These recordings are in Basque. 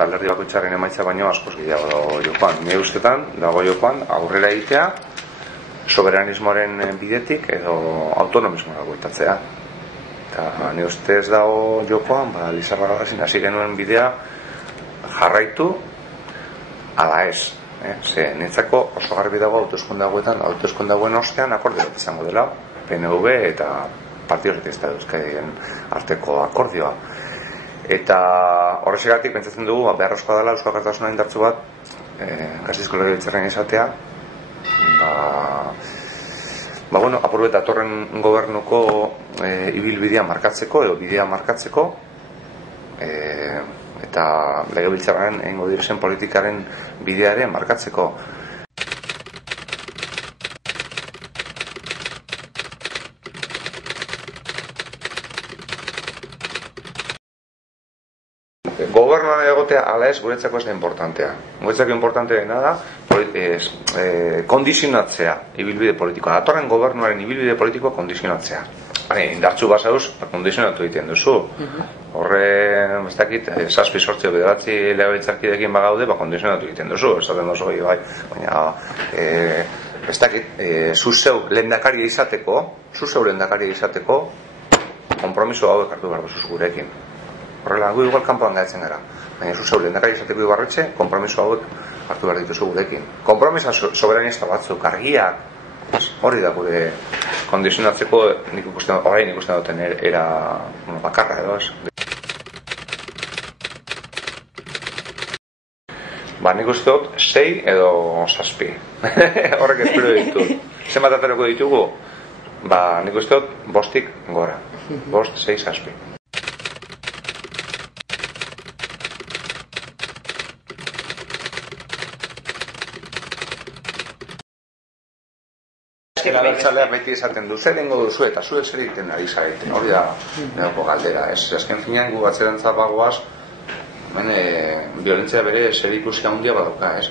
Alderdi bakoitzaren emaitza baino askoz gehiago dago jokoan. Nire ustetan dago jokoan aurrera egitea soberanismoaren bidetik edo autonomismoa goitatzea. Eta nire ustez dago jokoan, Lizarra Garasin hasi genuen bidea jarraitu ala ez. Ze niretzako oso garbi dago hauteskunde hauen ostean akordio bat izango dela PNV eta Partido Socialista de Euskadien arteko akordioa. Eta horrexegatik pentsatzen dugu beharrezkoa dela Eusko Alkartasuna indartsu bat Gasteizko Legebiltzarrean izatea. Apur bat datorren gobernuko ibilbidea markatzeko edo bidea markatzeko eta Legebiltzarrean egingo diren politikaren bidearen markatzeko. Gobernuan egotea ala ez guretzako ez da importantea. Guretzako importanteena da kondizionatzea ibilbide politikoa. Datorren gobernuaren ibilbide politikoa kondizionatzea. Indartsu basauz, kondizionatu egiten duzu. Horre, ez dakit, 7-8 bederatzi legebiltzarkideekin bagaude, kondizionatu egiten duzu. Esaten duzu, baina, ez dakit, zuzeu lehendakaria izateko, konpromiso hauek hartu behar duzuz gurekin. Horrela, gu igual kanpoan gaitzen gara. Baina zuzeu lehendakari izateko ibarretxe, konpromiso hauek hartu behar dituzu gurekin. Konpromisa soberanista batzuk, argiak, hori da gure kondizionatzeko nik ikusten duten era bakarra edo ez. Nik uste dut 6 edo 7. Horrek espero ditut. Zenbat aterako ditugu? Nik uste dut 5-tik gora. 5, 6, 7. Abertzaleak beti esaten du, zer dengo duzu eta zuek zer egiten ari zarete. Hori da, nedoko galdera. Azken finean gu batzerantza bagoaz, violentzia bere zer ikusi handia badauka, ez?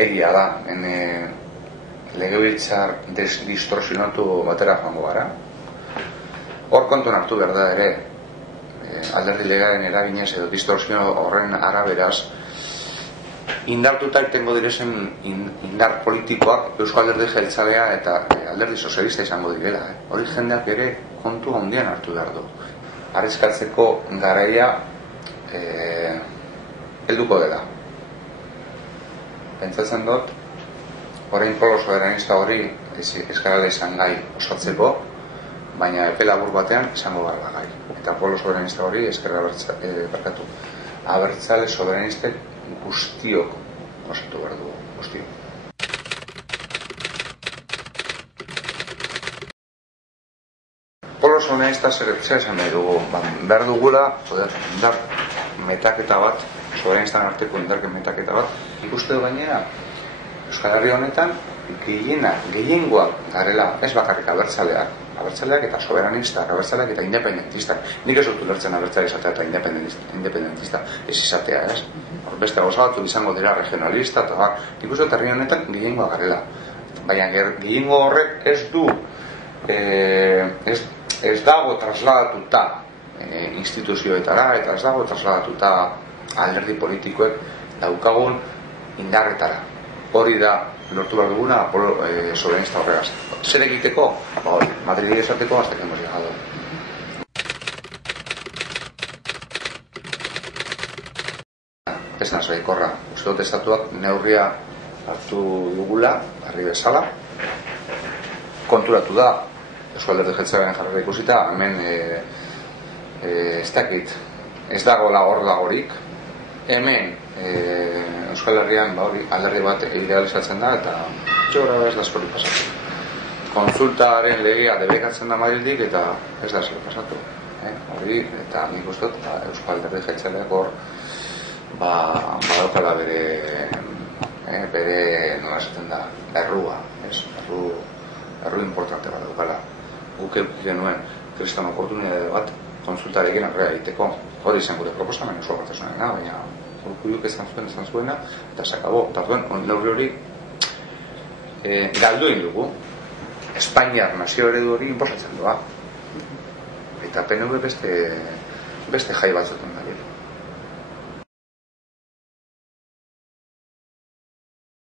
Egia da, legebiltzar distorsionatu batera joango gara. Hor kontuan hartu behar da ere, alderdi legaren eraginez edo distorsionio horren araberaz, indartuta itengo direzen indar politikoak Eusko Alderdi Jeltzalea eta Alderdi Sozialista izango direla. Hori jendeak ere kontu handian hartu behar du. Arriskatzeko garaia helduko dela. Pentsatzen dut, orain polo soberanista hori eskarala izan gai osatzeko, baina epe labur batean izango gara gai. Eta polo soberanista hori eskarala abertzale soberanistek guztiok osatu behar dugu, guztiok. Polo soberanista zer esan nahi dugu, behar dugula, indar metaketa bat, soberanistan arteko indarken metaketa bat, ikuste du gainera, Euskal Herri honetan, gehiengoak garela, ez bakarrik abertzaleak eta soberanistak, abertzaleak eta independentistak. Nik ez dut ulertzen abertzale izatea eta independentista ez izatea, ez? Beste gauza batzuk izango dira regionalista eta nik uste dut herri honetan gehiengoak garela. Baina gehiengo horrek ez dago trasladatuta instituzioetara eta ez dago trasladatuta alderdi politikoek daukagun indarretara. Hori da lortu behar duguna soberanista horregaz. Zer egiteko? Madridi esateko hasta que hemos llegado. Ez nazai korra. Uste dut estatuak neurria hartu dugula, herri bezala. Konturatu da, Eusko Alderdi Jeltzalearen jarrera ikusita, hemen ez dakit, ez dago lagorik. Hemen Euskal Herrian alderdi bat idealizatzen da eta txora ez da eskori pasatu. Konsultaren legea debekatzen da Madrildik eta ez da eskori pasatu. Hori, eta nik uste dut Euskal Alderdi Jeltzaleak hor badaukala bere nola esaten da, errua, erru importante bat daukala. Guk eukiken nuen kriston oportunidade bat konsultarekin aurrera egiteko. Hori izan gure proposamen Eusko Alkartasunarena, baina Urkulluk izan zuena, eta sakabo. Eta duen, neurri hori galdu egin dugu. Espainiar nazio eredu hori inposatzen doa. Eta PNV beste beste jai batzuetan da.